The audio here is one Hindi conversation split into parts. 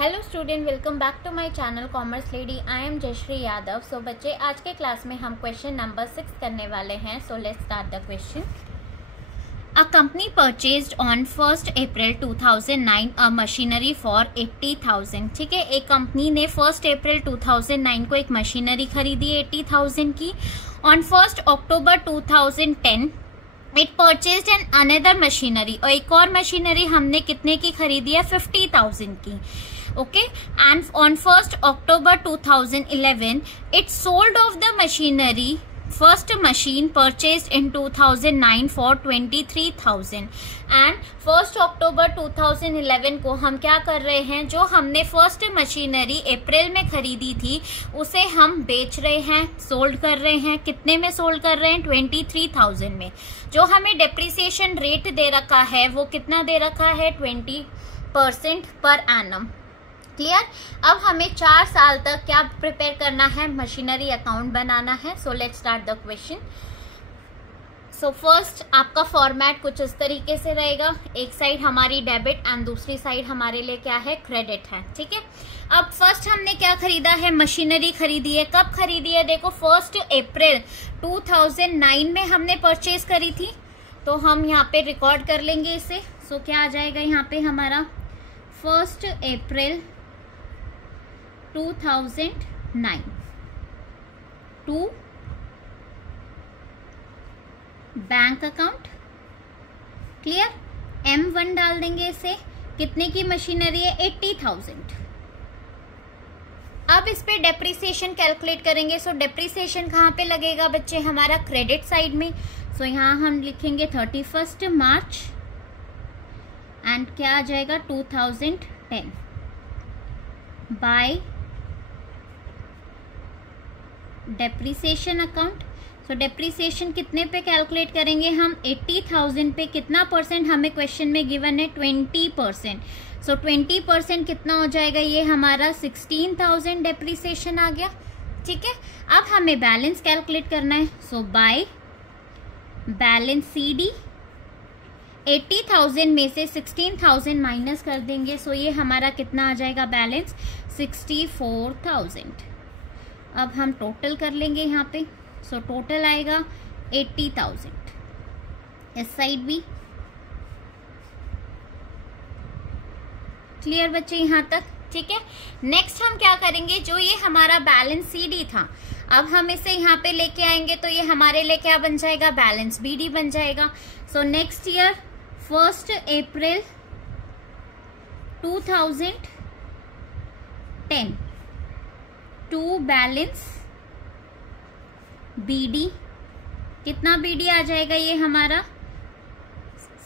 Hello student, welcome back to my channel commerce lady. I am Jayshree Yadav. So बच्चे, आज के क्लास में हम क्वेश्चन नंबर 6 करने वाले हैं। So let's start the question. A company purchased on 1 April 2009 a machinery for 80,000। ठीक है, एक कंपनी ने 1 अप्रैल 2009 को एक मशीनरी खरीदी 80,000 की। On 1 October 2010 it purchased an another machinery, और एक और मशीनरी हमने कितने की खरीदी है? 50,000 की। Okay, and on 1st October 2011 it sold off the machinery, first machine purchased in 2009 for 23,000 and 1st October 2011 को हम क्या कर रहे हैं? जो हमने फर्स्ट मशीनरी अप्रैल में खरीदी थी उसे हम बेच रहे हैं, सोल्ड कर रहे हैं। कितने में सोल्ड कर रहे हैं? 23,000 में। जो हमें डेप्रिसिएशन रेट दे रखा है वो कितना दे रखा है? 20% पर एनम। क्लियर? अब हमें 4 साल तक क्या प्रिपेयर करना है? मशीनरी अकाउंट बनाना है। So let's start the question. So first आपका फॉर्मेट कुछ इस तरीके से रहेगा। एक साइड हमारी डेबिट एंड दूसरी साइड हमारे लिए क्या है? क्रेडिट है। ठीक है, अब फर्स्ट हमने क्या खरीदा है? मशीनरी खरीदी है। कब खरीदी है? देखो 1 अप्रैल 2009 में हमने परचेज करी थी, तो हम यहाँ पे रिकॉर्ड कर लेंगे इसे। सो क्या आ जाएगा यहाँ पे हमारा? 1 April 2009 to bank account. Clear? M1 डाल देंगे इसे। कितने की मशीनरी है? 80,000। अब इस पे डेप्रिसिएशन कैलकुलेट करेंगे। सो डेप्रिसिएशन कहाँ पे लगेगा बच्चे? हमारा क्रेडिट साइड में। सो यहाँ हम लिखेंगे 31 मार्च एंड क्या आ जाएगा? 2010 बाय डेप्रिसिएशन अकाउंट। सो डेप्रिसिएशन कितने पे कैलकुलेट करेंगे हम? 80,000 पे। कितना परसेंट हमें क्वेश्चन में गिवन है? 20%। सो 20% कितना हो जाएगा? ये हमारा 16,000 डेप्रिसिएशन आ गया। ठीक है, अब हमें बैलेंस कैलकुलेट करना है। सो बाय बैलेंस CD 80,000 में से 16,000 माइनस कर देंगे। सो ये हमारा कितना आ जाएगा बैलेंस? 64,000। अब हम टोटल कर लेंगे यहाँ पे। सो टोटल आएगा 80,000। इस साइड भी क्लियर बच्चे यहाँ तक? ठीक है, नेक्स्ट हम क्या करेंगे? जो ये हमारा बैलेंस CD था, अब हम इसे यहाँ पे लेके आएंगे तो ये हमारे लिए क्या बन जाएगा? बैलेंस BD बन जाएगा। So next year 1 April 2010 to balance BD। कितना BD आ जाएगा? ये हमारा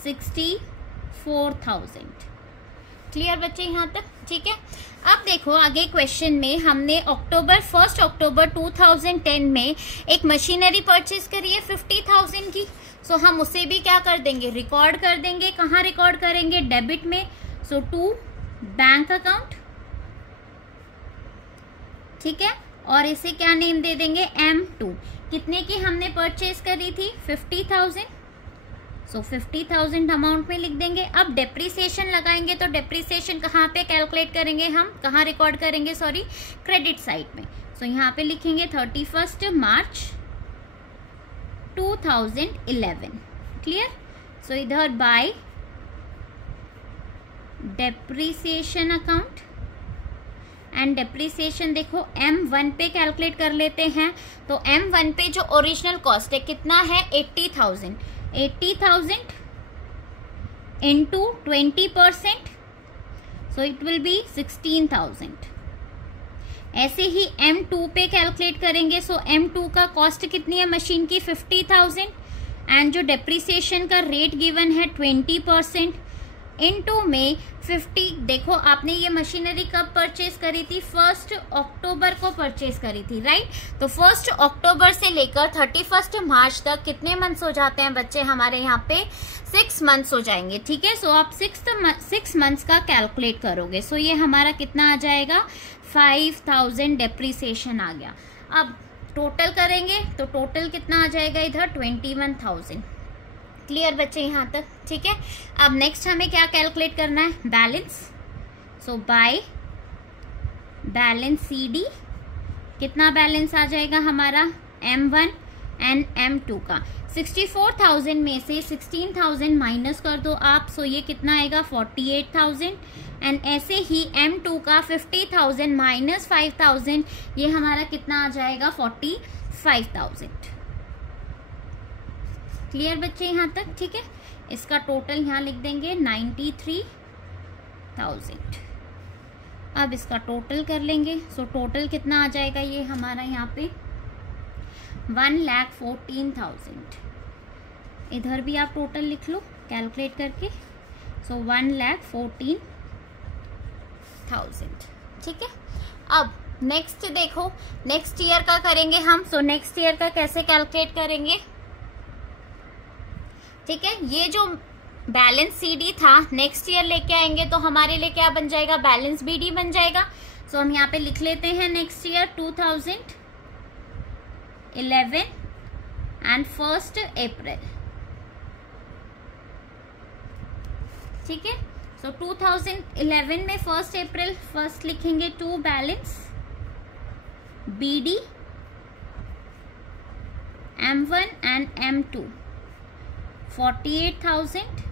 64,000। क्लियर बच्चे यहाँ तक? ठीक है, अब देखो आगे क्वेश्चन में हमने 1 अक्टूबर 2010 में एक मशीनरी परचेज करी है 50,000 की। सो हम उसे भी क्या कर देंगे? रिकॉर्ड कर देंगे। कहाँ रिकॉर्ड करेंगे? डेबिट में। सो टू बैंक अकाउंट। ठीक है, और इसे क्या नेम दे देंगे? M2। कितने की हमने परचेज करी थी? 50,000। सो 50,000 अमाउंट में लिख देंगे। अब डेप्रिसिएशन लगाएंगे तो डेप्रिसिएशन कहाँ पे कैलकुलेट करेंगे हम? कहाँ रिकॉर्ड करेंगे? सॉरी, क्रेडिट साइड में। सो यहाँ पे लिखेंगे 31 मार्च 2011। क्लियर? सो इधर bye depreciation account and depreciation देखो M1 पे कैलकुलेट कर लेते हैं। तो M1 पे जो ओरिजिनल कॉस्ट है कितना है? 80,000। 80,000 into 20%, so it will be 16,000। ऐसे ही M2 पे कैलकुलेट करेंगे। सो M2 का कॉस्ट कितनी है मशीन की? 50,000 एंड जो डेप्रिसिएशन का रेट गिवन है 20% इनटू में 50। देखो आपने ये मशीनरी कब परचेज करी थी? 1 अक्टूबर को परचेज करी थी, राइट? तो 1 अक्टूबर से लेकर 31 मार्च तक कितने मंथ्स हो जाते हैं बच्चे? हमारे यहाँ पे 6 मंथ्स हो जाएंगे। ठीक है, सो आप 6 मंथ्स का कैलकुलेट करोगे। सो ये हमारा कितना आ जाएगा? 5,000 डेप्रिसिएशन आ गया। अब टोटल करेंगे तो टोटल कितना आ जाएगा? इधर 21,000। क्लियर बच्चे यहाँ तक? ठीक है, अब नेक्स्ट हमें क्या कैलकुलेट करना है? Balance. So by balance CD, कितना बैलेंस आ जाएगा हमारा M1 एंड M2 का। 64,000 में से 16,000 माइनस कर दो आप, सो ये कितना आएगा 48,000। एंड ऐसे ही M2 का 50,000 माइनस 5,000, ये हमारा कितना आ जाएगा 45,000। क्लियर बच्चे यहाँ तक? ठीक है, इसका टोटल यहाँ लिख देंगे 93,000। अब इसका टोटल कर लेंगे, सो टोटल कितना आ जाएगा ये हमारा यहाँ पे 1,14,000। इधर भी आप टोटल लिख लो कैलकुलेट करके, सो 1,14,000। ठीक है, अब नेक्स्ट देखो, नेक्स्ट ईयर का करेंगे हम। सो नेक्स्ट ईयर का कैसे कैलकुलेट करेंगे? ठीक है, ये जो बैलेंस CD था नेक्स्ट ईयर लेके आएंगे तो हमारे लिए क्या बन जाएगा, बैलेंस BD बन जाएगा। सो हम यहाँ पे लिख लेते हैं नेक्स्ट ईयर 2011 एंड 1 अप्रैल। ठीक है, सो 2011 में 1 अप्रैल फर्स्ट लिखेंगे to balance BD M1 and M2 48,000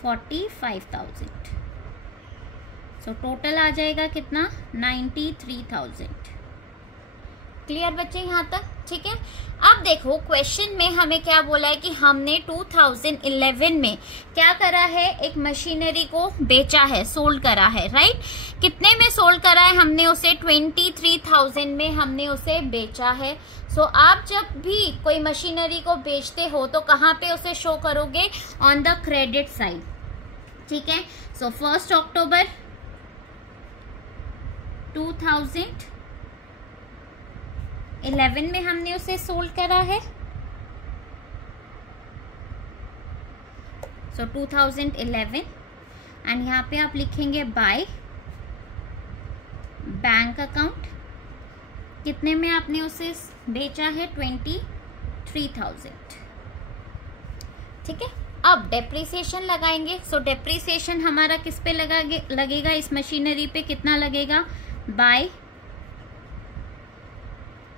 45,000। So total आ जाएगा कितना 93,000। क्लियर बच्चे यहाँ तक? ठीक है, अब देखो क्वेश्चन में हमें क्या बोला है कि हमने 2011 में क्या करा है, एक मशीनरी को बेचा है, सोल्ड करा है, राइट। कितने में सोल्ड करा है हमने उसे? 23,000 में हमने उसे बेचा है। सो आप जब भी कोई मशीनरी को बेचते हो तो कहाँ पे उसे शो करोगे? On the credit side. ठीक है, सो 1 अक्टूबर 2011 में हमने उसे सोल्ड करा है। सो 2011 एंड यहाँ पे आप लिखेंगे बाय बैंक अकाउंट। कितने में आपने उसे बेचा है? 23,000। ठीक है, अब डेप्रिसिएशन लगाएंगे। सो डेप्रिसिएशन हमारा किस पे लगेगा? इस मशीनरी पे कितना लगेगा? बाय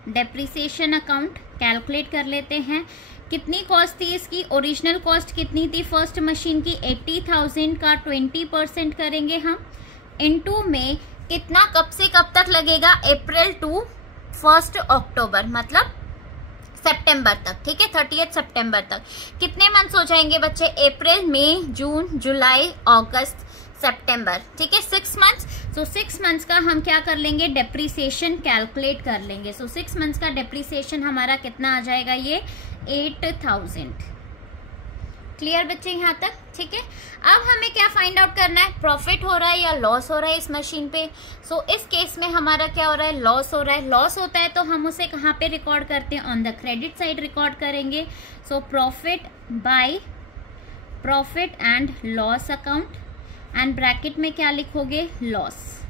डेप्रिसिएशन अकाउंट कैलकुलेट कर लेते हैं। कितनी कॉस्ट थी इसकी? ओरिजिनल कॉस्ट कितनी थी फर्स्ट मशीन की? 80,000 का 20% करेंगे हम, इनटू में कितना कब से कब तक लगेगा? अप्रैल टू 1 अक्टूबर, मतलब सितंबर तक। ठीक है, 30 सितंबर तक। कितने मंथ्स हो जाएंगे बच्चे? अप्रैल, मई, जून, जुलाई, अगस्त, सितंबर। ठीक है, 6 मंथ्स। सो 6 मंथ्स का हम क्या कर लेंगे? डेप्रिसिएशन कैलकुलेट कर लेंगे। सो 6 मंथ्स का डेप्रिसिएशन हमारा कितना आ जाएगा? ये 8,000। क्लियर बच्चे यहाँ तक? ठीक है, अब हमें क्या फाइंड आउट करना है? प्रॉफिट हो रहा है या लॉस हो रहा है इस मशीन पे। सो इस केस में हमारा क्या हो रहा है? लॉस हो रहा है। लॉस होता है तो हम उसे कहाँ पे रिकॉर्ड करते हैं? On the credit side record करेंगे। So profit by profit and loss account, and bracket में क्या लिखोगे? लॉस।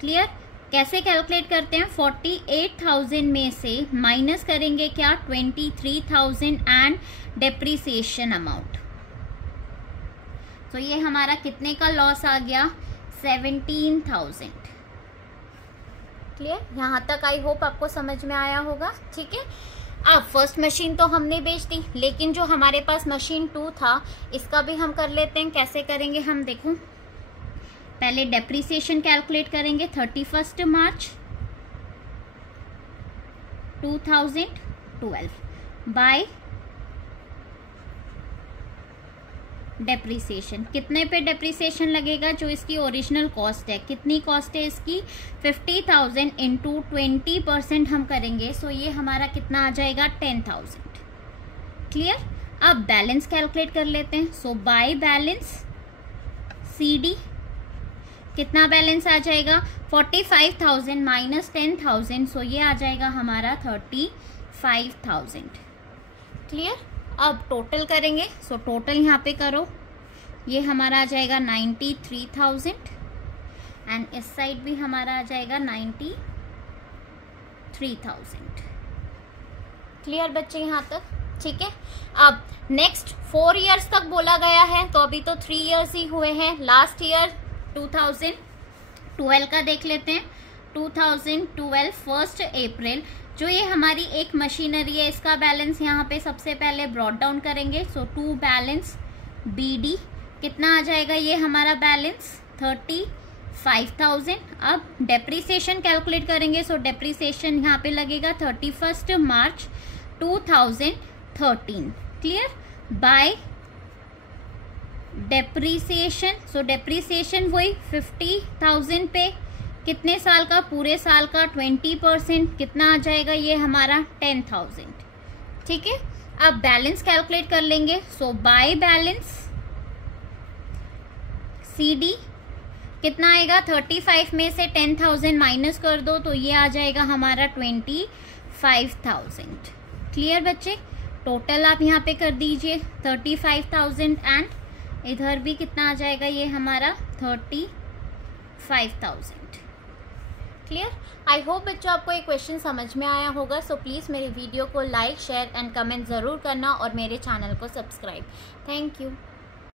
क्लियर? कैसे कैलकुलेट करते हैं? 48,000 में से माइनस करेंगे क्या? 23,000 एंड डेप्रिसिएशन अमाउंट। तो ये हमारा कितने का लॉस आ गया? 17,000। क्लियर? यहाँ तक आई होप आपको समझ में आया होगा। ठीक है, अब फर्स्ट मशीन तो हमने बेच दी, लेकिन जो हमारे पास मशीन 2 था इसका भी हम कर लेते हैं। कैसे करेंगे हम? देखो, पहले डेप्रिसिएशन कैलकुलेट करेंगे 31 मार्च 2012 बाय डेप्रिसिएशन। कितने पे डेप्रिसिएशन लगेगा? जो इसकी ओरिजिनल कॉस्ट है। कितनी कॉस्ट है इसकी? 50,000 इंटू 20% हम करेंगे। सो ये हमारा कितना आ जाएगा? 10,000। क्लियर? अब बैलेंस कैलकुलेट कर लेते हैं। सो बाय बैलेंस CD कितना बैलेंस आ जाएगा? 45,000 माइनस 10,000। सो ये आ जाएगा हमारा 35,000। क्लियर? अब टोटल करेंगे। सो टोटल यहाँ पे करो, ये हमारा आ जाएगा 93,000 एंड इस साइड भी हमारा आ जाएगा 93,000। क्लियर बच्चे यहाँ तक? ठीक है, अब नेक्स्ट 4 इयर्स तक बोला गया है, तो अभी तो 3 इयर्स ही हुए हैं। लास्ट ईयर 12 का देख लेते हैं। 2012 1 अप्रैल जो ये हमारी एक मशीनरी है, इसका बैलेंस यहाँ पे सबसे पहले ब्रॉट डाउन करेंगे। सो टू बैलेंस BD कितना आ जाएगा ये हमारा बैलेंस 35,000। अब डेप्रीसिएशन कैलकुलेट करेंगे। सो डेप्रीसिएशन यहाँ पे लगेगा 31 मार्च 2013। क्लियर? बाय डेप्रीसिएशन, सो डेप्रीसिएशन वही 50,000 पे कितने साल का, पूरे साल का 20%, कितना आ जाएगा ये हमारा 10,000। ठीक है, अब बैलेंस कैलकुलेट कर लेंगे। सो बाय बैलेंस CD कितना आएगा, 35 में से 10,000 माइनस कर दो तो ये आ जाएगा हमारा 25,000। क्लियर बच्चे? टोटल आप यहाँ पे कर दीजिए 35,000 एंड इधर भी कितना आ जाएगा ये हमारा 35,000। क्लियर? आई होप बच्चों आपको ये क्वेश्चन समझ में आया होगा। सो प्लीज़ मेरे वीडियो को लाइक, शेयर एंड कमेंट ज़रूर करना और मेरे चैनल को सब्सक्राइब। Thank you.